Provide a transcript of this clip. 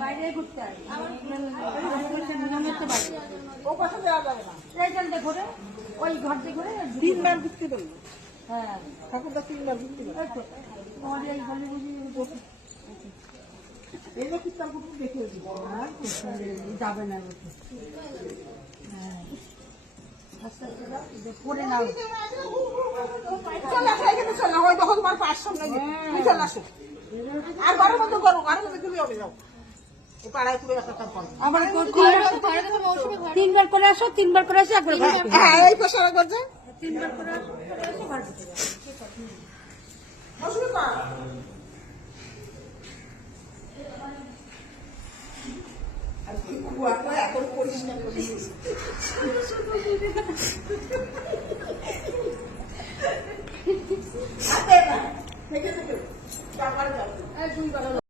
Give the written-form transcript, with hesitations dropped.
বাইরে ঘুরতে হয় ও পাশে যাওয়া যাবে না। এইখানটা ঘুরে ওই ঘর দিয়ে ঘুরে 3 বার ঘুরতে পারবো। হ্যাঁ ঠাকুরদা 3 বার ঘুরতে পারবো। এই তো আমাদের এই গলি বুঝি এই যে কীর্তন কুকুর দেখে দিই। যাবে না ওকে হ্যাঁ আস্তে আস্তে যাও, যে পড়ে নাও চলে আসো, এখানে চলে আসো, ওই দেখো তোমার পায়ের সামনে গিয়ে। তুমি চলে আসো। আর ঘরের মধ্যে করো, ঘরের মধ্যে তুমি হবে যাও। এই পাড়ায় পুরো একটা কাম করো। আবার তিনবার করে আসো, তিনবার করে আসো, একবার ঘরে ঢুকে যাও। হ্যাঁ, এই পাশে আর করছে। তিনবার করে আসো, ঘরে ঢুকে যাও। মৌসুমি মা